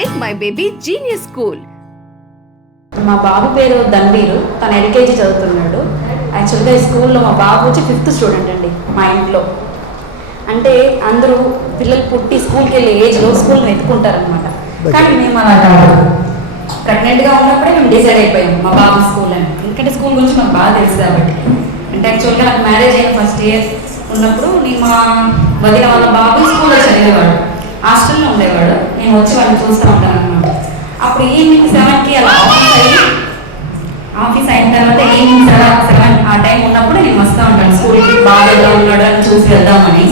Make my baby genius school. మా బాబు పేరు ధన్వీరు. తను ఎల్కేజీ చదువుతున్నాడు. యాక్చువల్గా ఈ స్కూల్లో మా బాబు వచ్చి ఫిఫ్త్ స్టూడెంట్ అండి మా ఇంట్లో. అంటే అందరూ పిల్లలు పుట్టి స్కూల్కి వెళ్ళే ఏజ్లో స్కూల్ని వెతుకుంటారనమాట కానీ మేము అలా కాదు. ప్రెగ్నెంట్గా ఉన్నప్పుడే మేము డిసైడ్ అయిపోయాం మా బాబు స్కూల్ అని. ఎందుకంటే స్కూల్ గురించి మాకు బాగా తెలుసు కాబట్టి. అంటే యాక్చువల్గా నాకు మ్యారేజ్ అయిన ఫస్ట్ ఇయర్ ఉన్నప్పుడు నేను మా వదిన వాళ్ళ బాబు స్కూల్లో చదివేవాడు. హాస్టల్లో ఉండేవాడు. నేను వచ్చి వాళ్ళని చూస్తూ ఉంటాను అనమాట అప్పుడు ఈవినింగ్ సెవెన్కి అలా ఆఫీస్ అయ్యి ఆఫీస్ అయిన తర్వాత ఈవినింగ్ సెవెన్ సెవెన్ ఆ టైం ఉన్నప్పుడు నేను వస్తూ ఉంటాను. స్కూల్కి బాగా ఎలా ఉన్నాడు అని చూసి వెళ్దామని.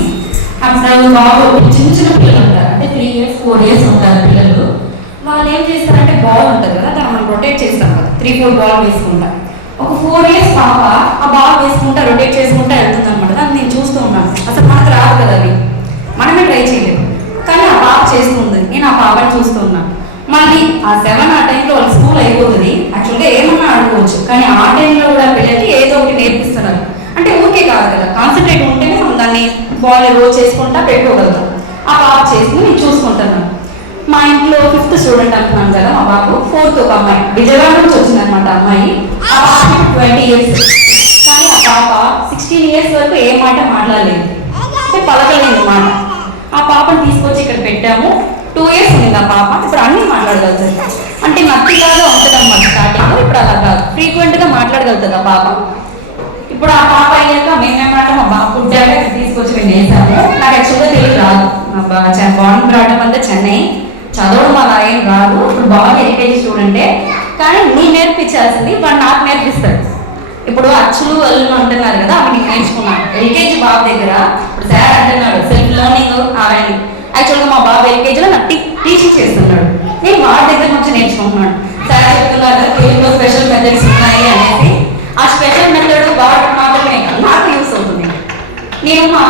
అప్పుడు బాబు చిన్న చిన్న పిల్లలు ఉంటారు. అంటే త్రీ ఇయర్స్ ఫోర్ ఇయర్స్ ఉంటారు పిల్లలు. వాళ్ళు ఏం చేస్తారంటే బాల్ ఉంటుంది కదా దాన్ని మనం రొటేట్ చేస్తాం కదా. త్రీ ఫోర్ బాల్ వేసుకుంటాం. ఒక ఫోర్ ఇయర్స్ పాప ఆ బాల్ వేసుకుంటా రొటేట్ చేసుకుంటా వెళ్తుంది అనమాట దాన్ని నేను చూస్తూ ఉన్నాను. అసలు మనకు రాదు కదా అది. మనమే ట్రై చేయలేదు పాప చేస్తుంది. నేను ఆ పాపని చూస్తున్నా. మళ్ళీ ఆ సెవెన్ ఆ టైంలో వాళ్ళ స్కూల్ అయిపోతుంది. యాక్చువల్గా ఏమన్నా ఆడుకోవచ్చు కానీ ఆ టైంలో కూడా పిల్లలకి ఏదో ఒకటి నేర్పిస్తున్నారు. అంటే ఊరికే కాదు కదా. కాన్సన్ట్రేట్ ఉంటేనే మనం దాన్ని బాల్ రోల్ చేసుకుంటా పెట్టుకోగలుగుతాం. ఆ పాప చేసుకుని నేను చూసుకుంటున్నాను. మా ఇంట్లో ఫిఫ్త్ స్టూడెంట్ అంటున్నాను కదా మా బాబు. ఫోర్త్ ఒక అమ్మాయి. విజయవాడ నుంచి వచ్చిందనమాట అమ్మాయి. ఆ పాప ట్వంటీ ఇయర్స్ కానీ ఆ పాప సిక్స్టీన్ ఇయర్స్ వరకు ఏ మాట మాట్లాడలేదు. అంటే పలకలేదు మాట. ఆ పాపను తీసుకొచ్చి ఇక్కడ పెట్టాము. టూ ఇయర్స్ ఉంది ఆ పాప. ఇప్పుడు అన్ని మాట్లాడగలుగుతుంది అంటే నత్తిలాగా ఉంటుంది అనమాట స్టార్టింగ్ ఇప్పుడు అలా కాదు. ఫ్రీక్వెంట్గా మాట్లాడగలుగుతుంది ఆ పాప. ఇప్పుడు ఆ పాప అయ్యాక మేమేమాట మా బాబు పుట్టాక తీసుకొచ్చి మేము వేసాము నాకు యాక్చువల్గా తెలియదు రాదు. మా బాండ్ రావడం అంతా చెన్నై చదవడం అలా ఏం రాదు. ఇప్పుడు బాగా ఎల్కేజీ స్టూడెంటే కానీ నేను నేర్పించాల్సింది వాడు నాకు నేర్పిస్తాడు. ఇప్పుడు అచ్చులు అల్లు అంటున్నారు కదా అవి నేను నేర్చుకున్నాను. ఎల్కేజీ బాబు దగ్గర. ఇప్పుడు సెల్ఫ్ లెర్నింగ్ యాక్చువల్గా మా బాబు ఎల్కేజీలో నాకు టీచింగ్ చేస్తున్నాడు. నేను వాడి దగ్గర నుంచి నేర్చుకుంటున్నాను. సార్ చెప్తున్నారు తెలుగులో స్పెషల్ మెథడ్స్ ఉన్నాయి అనేసి. ఆ స్పెషల్ మెథడ్ వాడు మాత్రమే నాకు యూస్ అవుతుంది. నేను మా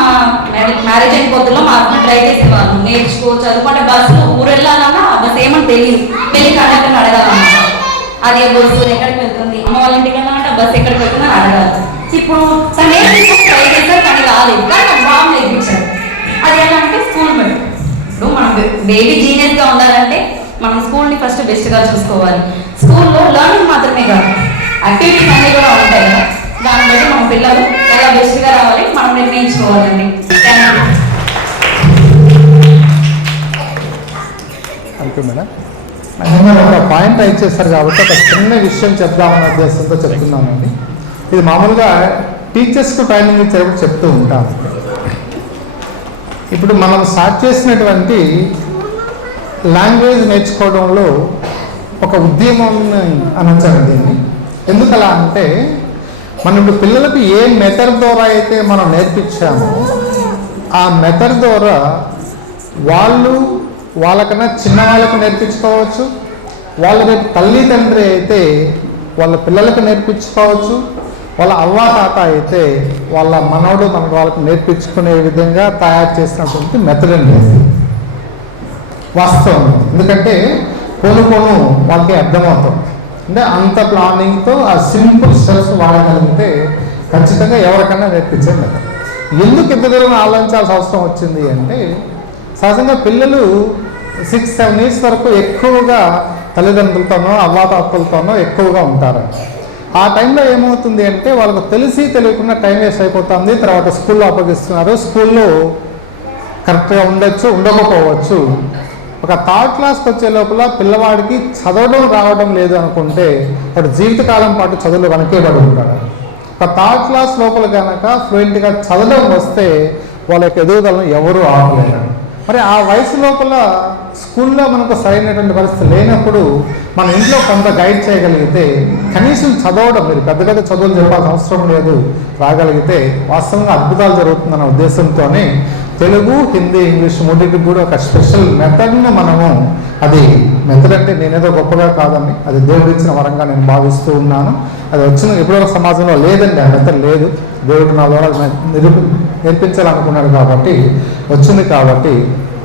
మ్యారేజ్ అయిన పొద్దులో మా హస్బెండ్ ట్రై చేసేవాళ్ళు నేర్చుకో చదువుకుంటే బస్సులో ఊరు వెళ్ళాలన్నా ఆ బస్సు ఏమని తెలియదు పెళ్ళి కండక్టర్ని అడగాలన్నా అది బస్సు ఎక్కడికి వెళ్తుంది? అమ్మ వాళ్ళ ఇంటికి వెళ్ళాలంటే బస్సు ఎక్కడికి వెళ్తుంది అని అడగాలి. ఇప్పుడు తను బేబీ జీనియర్గా ఉండాలంటే మనం స్కూల్ని ఫస్ట్ బెస్ట్గా చూసుకోవాలి. స్కూల్లో లర్నింగ్ మాత్రమే కాదు యాక్టివిటీస్ అన్నీ కూడా ఉంటాయి కదా. దాన్ని బట్టి మన పిల్లలు ఎలా బెస్ట్గా రావాలి మనం నిర్ణయించుకోవాలండి. థ్యాంక్ మేడం ఒక పాయింట్ టైప్ చేస్తారు కాబట్టి ఒక చిన్న విషయం చెప్దామన్న ఉద్దేశంతో చెప్తున్నానండి. ఇది మామూలుగా టీచర్స్కు ట్రైనింగ్ ఇచ్చేటప్పుడు చెప్తూ ఉంటాను ఇప్పుడు మనం స్టార్ట్ చేసినటువంటి లాంగ్వేజ్ నేర్చుకోవడంలో ఒక ఉద్యమం అనొచ్చండి దీన్ని. ఎందుకు అలా అంటే మనం ఇప్పుడు పిల్లలకు ఏ మెథడ్ ద్వారా అయితే మనం నేర్పించామో ఆ మెథడ్ ద్వారా వాళ్ళు వాళ్ళకన్నా చిన్న వాళ్ళకు నేర్పించుకోవచ్చు వాళ్ళ రేపు తల్లిదండ్రి అయితే వాళ్ళ పిల్లలకు నేర్పించుకోవచ్చు వాళ్ళ అవ్వ తాత అయితే వాళ్ళ మనవడు మన వాళ్ళకు నేర్పించుకునే విధంగా తయారు చేసినటువంటి మెథడ్ అండి వాస్తవం ఎందుకంటే పోను పోను వాళ్ళకి అర్థమవుతుంది అంటే అంత ప్లానింగ్తో ఆ సింపుల్ స్టెప్స్ వాడగలిగితే ఖచ్చితంగా ఎవరికన్నా నేర్పించే మెథడ్ ఎందుకు ఇంత దూరం ఆలోచించాల్సిన అవసరం వచ్చింది అంటే సహజంగా పిల్లలు సిక్స్ సెవెన్ ఇయర్స్ వరకు ఎక్కువగా తల్లిదండ్రులతోనో అవ్వాతాతలతోనో ఎక్కువగా ఉంటారు. ఆ టైంలో ఏమవుతుంది అంటే వాళ్ళకు తెలిసి తెలియకుండా టైం వేస్ట్ అయిపోతుంది తర్వాత స్కూల్లో అప్పగిస్తున్నారు. స్కూల్లో కరెక్ట్గా ఉండొచ్చు ఉండకపోవచ్చు. ఒక థర్డ్ క్లాస్కి వచ్చే లోపల పిల్లవాడికి చదవడం రావడం లేదు అనుకుంటే వాడు జీవితకాలం పాటు చదువులు వెనకేబడి ఉంటాడు ఒక థర్డ్ క్లాస్ లోపల కనుక ఫ్లూయెంట్గా చదవడం వస్తే వాళ్ళ యొక్క ఎదుగుదలను ఎవరూ ఆపలేరు. మరి ఆ వయసు లోపల స్కూల్లో మనకు సరైనటువంటి పరిస్థితి లేనప్పుడు మన ఇంట్లో కొంత గైడ్ చేయగలిగితే కనీసం చదవడం మీరు పెద్ద పెద్ద చదువులు చెప్పాల్సిన అవసరం లేదు రాగలిగితే వాస్తవంగా అద్భుతాలు జరుగుతుందన్న ఉద్దేశంతోనే తెలుగు హిందీ ఇంగ్లీష్ మూడింటికి కూడా ఒక స్పెషల్ మెథడ్ని మనము అది మెథడ్ అంటే నేనేదో గొప్పగా కాదండి. అది దేవుడు ఇచ్చిన వరంగా నేను భావిస్తూ ఉన్నాను. అది వచ్చిన ఎప్పుడో సమాజంలో లేదండి. ఆ మెథడ్ లేదు. దేవుడు నా ద్వారా నిరూపి నేర్పించాలనుకున్నాడు కాబట్టి వచ్చింది కాబట్టి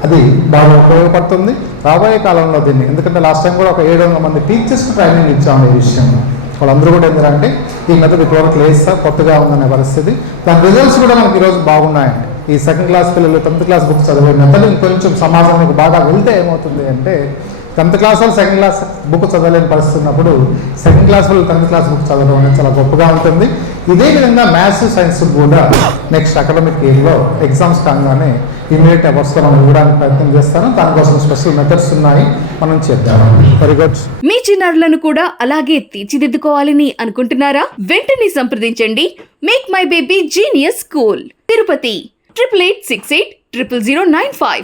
అది బాగా ఉపయోగపడుతుంది. రాబోయే కాలంలో దీన్ని ఎందుకంటే లాస్ట్ టైం కూడా ఒక ఏడు వందల మంది టీచర్స్కి ట్రైనింగ్ ఇచ్చాము ఈ విషయంలో వాళ్ళందరూ కూడా ఏంటంటే ఈ మెథడ్ ఇప్పటివరకు లేదు కొత్తగా ఉందనే పరిస్థితి. దాని రిజల్ట్స్ కూడా మనకి ఈరోజు బాగున్నాయండి. ఈ సెకండ్ క్లాస్ పిల్లలు టెన్త్ క్లాస్ బుక్స్ చదివే మెథడ్ ఇంకొంచెం సమాజంలోకి బాగా వెళ్తే ఏమవుతుంది అంటే టెన్త్ క్లాస్ వాళ్ళు సెకండ్ క్లాస్ బుక్ చదవలేని పరిస్థితి ఉన్నప్పుడు సెకండ్ క్లాస్ వాళ్ళు టెన్త్ క్లాస్ బుక్ చదవడం అనేది చాలా గొప్పగా ఉంటుంది. ఇదే విధంగా మ్యాథ్స్ సైన్స్ కూడా నెక్స్ట్ అకాడమిక్ ఇయర్లో ఎగ్జామ్స్ కాగానే ఇమీడియట్ అవర్స్లో మనం ఇవ్వడానికి ప్రయత్నం చేస్తాను. దానికోసం స్పెషల్ మెథడ్స్ ఉన్నాయి. మనం చేద్దాం. వెరీ గుడ్ మీ చిన్నారులను కూడా అలాగే తీర్చిదిద్దుకోవాలని అనుకుంటున్నారా? వెంటనే సంప్రదించండి. Make my baby genius school Tirupati. Triple eight six eight triple zero nine five